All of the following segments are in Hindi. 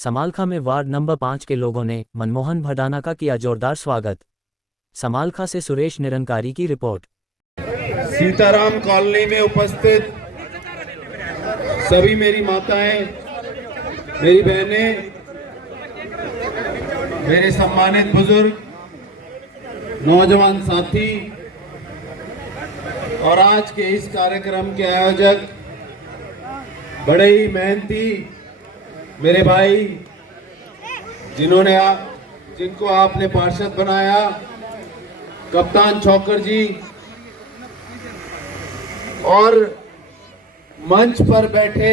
समालखा में वार्ड नंबर 5 के लोगों ने मनमोहन भडाना का किया जोरदार स्वागत। समालखा से सुरेश निरंकारी की रिपोर्ट। सीताराम कॉलोनी में उपस्थित सभी मेरी माताएं, मेरी बहनें, मेरे सम्मानित बुजुर्ग, नौजवान साथी और आज के इस कार्यक्रम के आयोजक बड़े ही मेहनती मेरे भाई जिनको आपने पार्षद बनाया, कप्तान चौकर जी, और मंच पर बैठे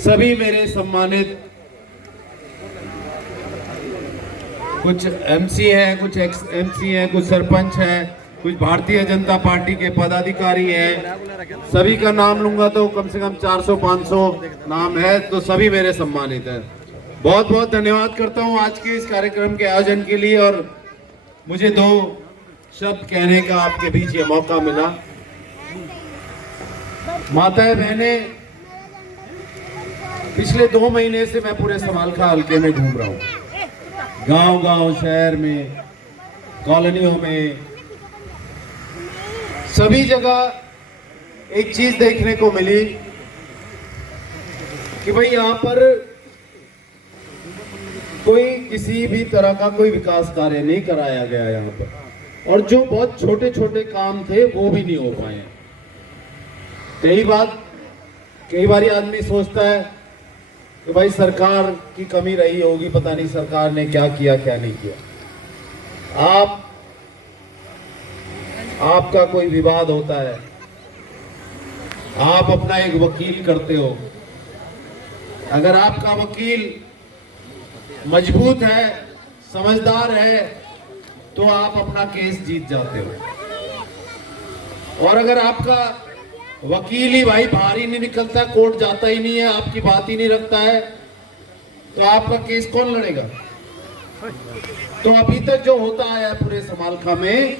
सभी मेरे सम्मानित कुछ एमसी हैं, कुछ एक्स एमसी हैं, कुछ सरपंच हैं, कुछ भारतीय जनता पार्टी के पदाधिकारी हैं। सभी का नाम लूंगा तो कम से कम 400-500 नाम है, तो सभी मेरे सम्मानित हैं। बहुत बहुत धन्यवाद करता हूं आज के इस कार्यक्रम के आयोजन के लिए, और मुझे 2 शब्द कहने का आपके बीच ये मौका मिला। माताएं, बहनें, पिछले 2 महीने से मैं पूरे समालखा हल्के में घूम रहा हूं, गांव-गांव, शहर में, कॉलोनियों में, सभी जगह एक चीज देखने को मिली कि भाई यहाँ पर कोई किसी भी तरह का कोई विकास कार्य नहीं कराया गया यहाँ पर, और जो बहुत छोटे छोटे काम थे वो भी नहीं हो पाए। कई बार आदमी सोचता है कि भाई सरकार की कमी रही होगी, पता नहीं सरकार ने क्या किया क्या नहीं किया। आपका कोई विवाद होता है, आप अपना एक वकील करते हो, अगर आपका वकील मजबूत है, समझदार है, तो आप अपना केस जीत जाते हो। और अगर आपका वकील ही भाई बाहर ही नहीं निकलता, कोर्ट जाता ही नहीं है, आपकी बात ही नहीं रखता है, तो आपका केस कौन लड़ेगा? तो अभी तक जो होता आया पूरे समालखा में,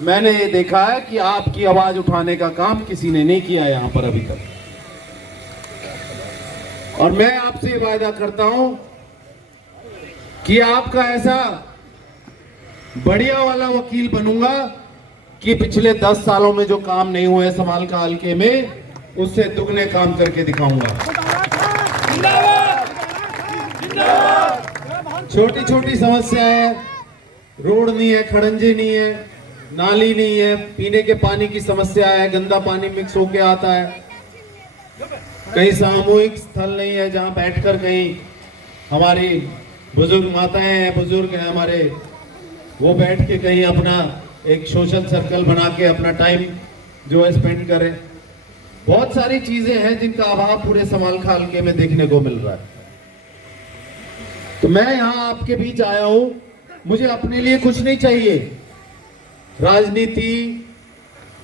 मैंने ये देखा है कि आपकी आवाज उठाने का काम किसी ने नहीं किया यहाँ पर अभी तक। और मैं आपसे वायदा करता हूं कि आपका ऐसा बढ़िया वाला वकील बनूंगा कि पिछले 10 सालों में जो काम नहीं हुए समालखा हल्के में, उससे दुगने काम करके दिखाऊंगा। छोटी छोटी समस्याएं, रोड नहीं है, खड़ंजे नहीं है, नाली नहीं है, पीने के पानी की समस्या है, गंदा पानी मिक्स होके आता है, कहीं सामूहिक स्थल नहीं है जहां बैठकर कहीं हमारी बुजुर्ग माताएं हैं, बुजुर्ग हैं हमारे, वो बैठ के कहीं अपना एक सोशल सर्कल बना के अपना टाइम जो है स्पेंड करें। बहुत सारी चीजें हैं जिनका अभाव पूरे समालखा हल्के में देखने को मिल रहा है। तो मैं यहाँ आपके बीच आया हूं, मुझे अपने लिए कुछ नहीं चाहिए। राजनीति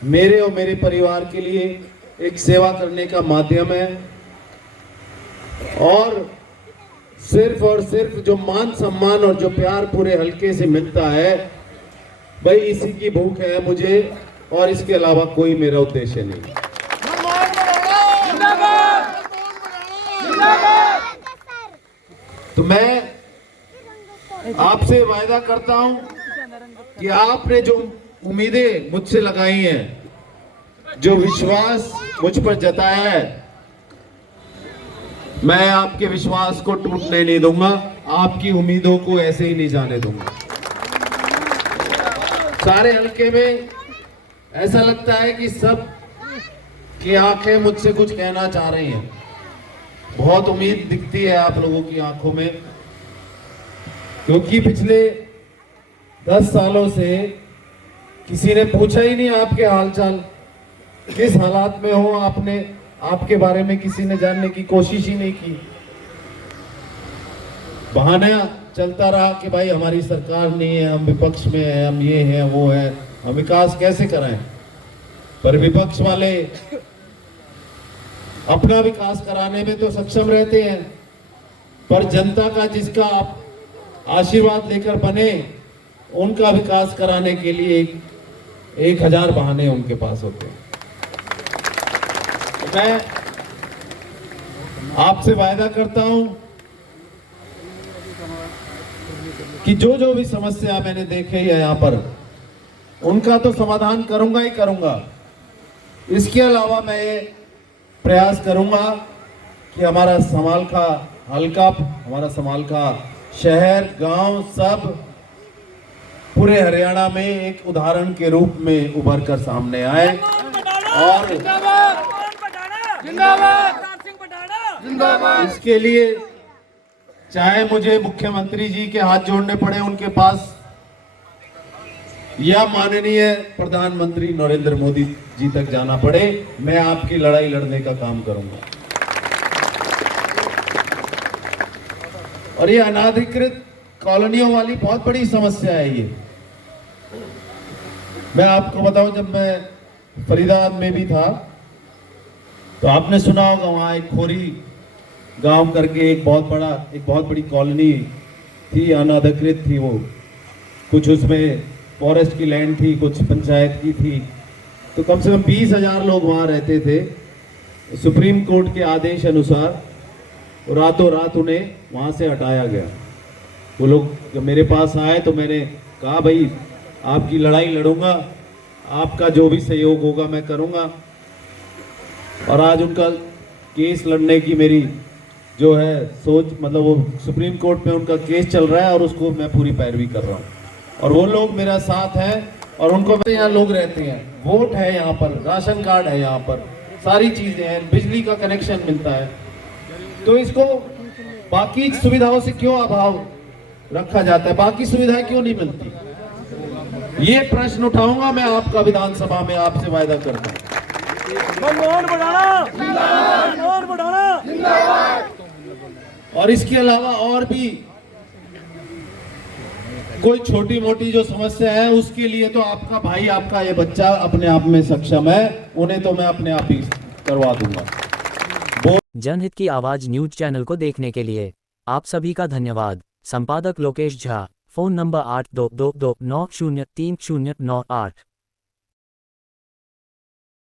मेरे और मेरे परिवार के लिए एक सेवा करने का माध्यम है, और सिर्फ जो मान सम्मान और जो प्यार पूरे हल्के से मिलता है, भाई इसी की भूख है मुझे, और इसके अलावा कोई मेरा उद्देश्य नहीं। तो मैं आपसे वायदा करता हूं कि आपने जो उम्मीदें मुझसे लगाई हैं, जो विश्वास मुझ पर जताया है, मैं आपके विश्वास को टूटने नहीं दूंगा, आपकी उम्मीदों को ऐसे ही नहीं जाने दूंगा। सारे हल्के में ऐसा लगता है कि सब की आंखें मुझसे कुछ कहना चाह रही हैं। बहुत उम्मीद दिखती है आप लोगों की आंखों में, क्योंकि पिछले 10 सालों से किसी ने पूछा ही नहीं आपके हालचाल, किस हालात में हो, आपके बारे में किसी ने जानने की कोशिश ही नहीं की। बहाना चलता रहा कि भाई हमारी सरकार नहीं है, हम विपक्ष में हैं, हम ये हैं वो हैं, हम विकास कैसे कराएं। पर विपक्ष वाले अपना विकास कराने में तो सक्षम रहते हैं, पर जनता का जिसका आप आशीर्वाद लेकर बने, उनका विकास कराने के लिए 1000 बहाने उनके पास होते हैं। मैं आपसे वायदा करता हूं कि जो भी समस्या मैंने देखे है यहाँ पर, उनका तो समाधान करूंगा ही करूंगा। इसके अलावा मैं ये प्रयास करूंगा कि हमारा समालखा हल्का, हमारा समालखा शहर, गांव सब पूरे हरियाणा में एक उदाहरण के रूप में उभर कर सामने आए। और इसके लिए चाहे मुझे मुख्यमंत्री जी के हाथ जोड़ने पड़े उनके पास, या माननीय प्रधानमंत्री नरेंद्र मोदी जी तक जाना पड़े, मैं आपकी लड़ाई लड़ने का काम करूंगा। और ये अनाधिकृत कॉलोनियों वाली बहुत बड़ी समस्या है ये। मैं आपको बताऊं, जब मैं फरीदाबाद में भी था तो आपने सुना होगा, वहां एक खोरी गांव करके एक बहुत बड़ी कॉलोनी थी, अनाधिकृत थी वो। कुछ उसमें फॉरेस्ट की लैंड थी, कुछ पंचायत की थी। तो कम से कम 20,000 लोग वहां रहते थे। सुप्रीम कोर्ट के आदेश अनुसार रातों रात उन्हें वहां से हटाया गया। वो लोग जब मेरे पास आए तो मैंने कहा, भाई आपकी लड़ाई लड़ूंगा, आपका जो भी सहयोग होगा मैं करूंगा। और आज उनका केस लड़ने की मेरी जो है सोच, मतलब वो सुप्रीम कोर्ट में उनका केस चल रहा है और उसको मैं पूरी पैरवी कर रहा हूँ। और वो लोग मेरा साथ है और उनको यहाँ लोग रहते हैं, वोट है यहाँ पर, राशन कार्ड है यहाँ पर, सारी चीजें हैं, बिजली का कनेक्शन मिलता है। तो इसको बाकी सुविधाओं से क्यों अभाव रखा जाता है, बाकी सुविधाएं क्यों नहीं मिलती? ये प्रश्न उठाऊंगा मैं आपका विधानसभा में, आपसे वायदा करता हूं। और इसके अलावा और भी कोई छोटी मोटी जो समस्या है उसके लिए तो आपका भाई, आपका ये बच्चा अपने आप में सक्षम है, उन्हें तो मैं अपने आप ही करवा दूंगा। जनहित की आवाज न्यूज चैनल को देखने के लिए आप सभी का धन्यवाद। संपादक लोकेश झा, फोन नंबर 8222903098।